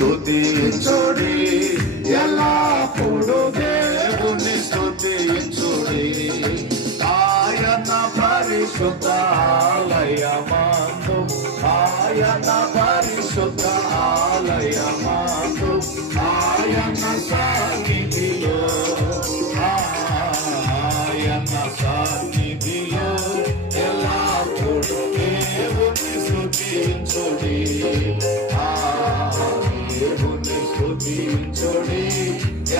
స్తుతించుడి, ఎల్లప్పుడు దేవుని స్తుతించుడి. ఆయన పరిశుద్ధ ఆలయమందు, ఆయన పరిశుద్ధ ఆలయమందు, ఆయన సన్నిధిలో, ఆయన సన్నిధిలో ఎల్లప్పుడు దేవుని స్తుతించుడి, దేవుని స్తుతించుడి,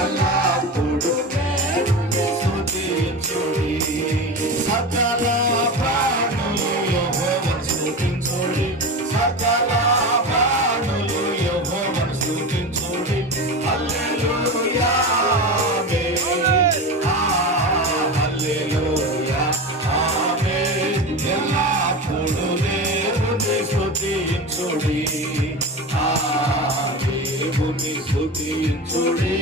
ఎల్లప్పుడు దేవుని స్తుతించుడి. సకల ప్రాణులు యెహోవాను స్తుతించుడి, సకల ప్రాణులు యెహోవాను స్తుతించుడి. హల్లెలూయా ఆమేన్, హల్లెలూయా ఆమేన్. ఎల్లప్పుడు దేవుని స్తుతించుడి, దేవుని స్తుతించుడి,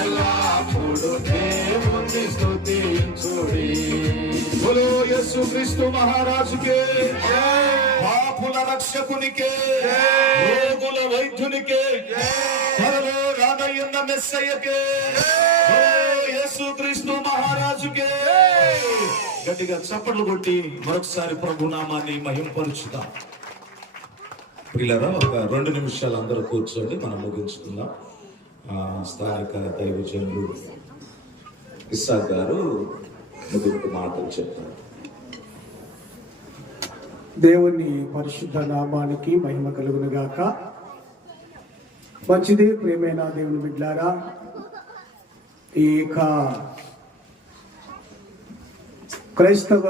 ఎల్లప్పుడు దేవుని స్తుతించుడి. బోలో యేసుక్రీస్తు మహారాజుకే, పాపుల రక్షకునికే, రోగుల వైద్యునికే, త్వరలో రానయ్యున్న మెస్సయ్యకే, యేసుక్రీస్తు మహారాజుకే. గట్టిగా చప్పట్లు కొట్టి మరొకసారి ప్రభు నామాన్ని మహింపరుచుదాం. ప్రియులారా, ఒక 2 నిమిషాలు అందరూ కూర్చోండి, మనం ముగించుకుందాం. స్థానిక దైవజనులు ఇస్సాక్ గారు ముగింపు మాటలు చెప్తారు. దేవుని పరిశుద్ధ నామానికి మహిమ కలుగును గాక. మంచిదే ప్రియమైన దేవుని బిడ్డలారా, ఈ క్రైస్తవ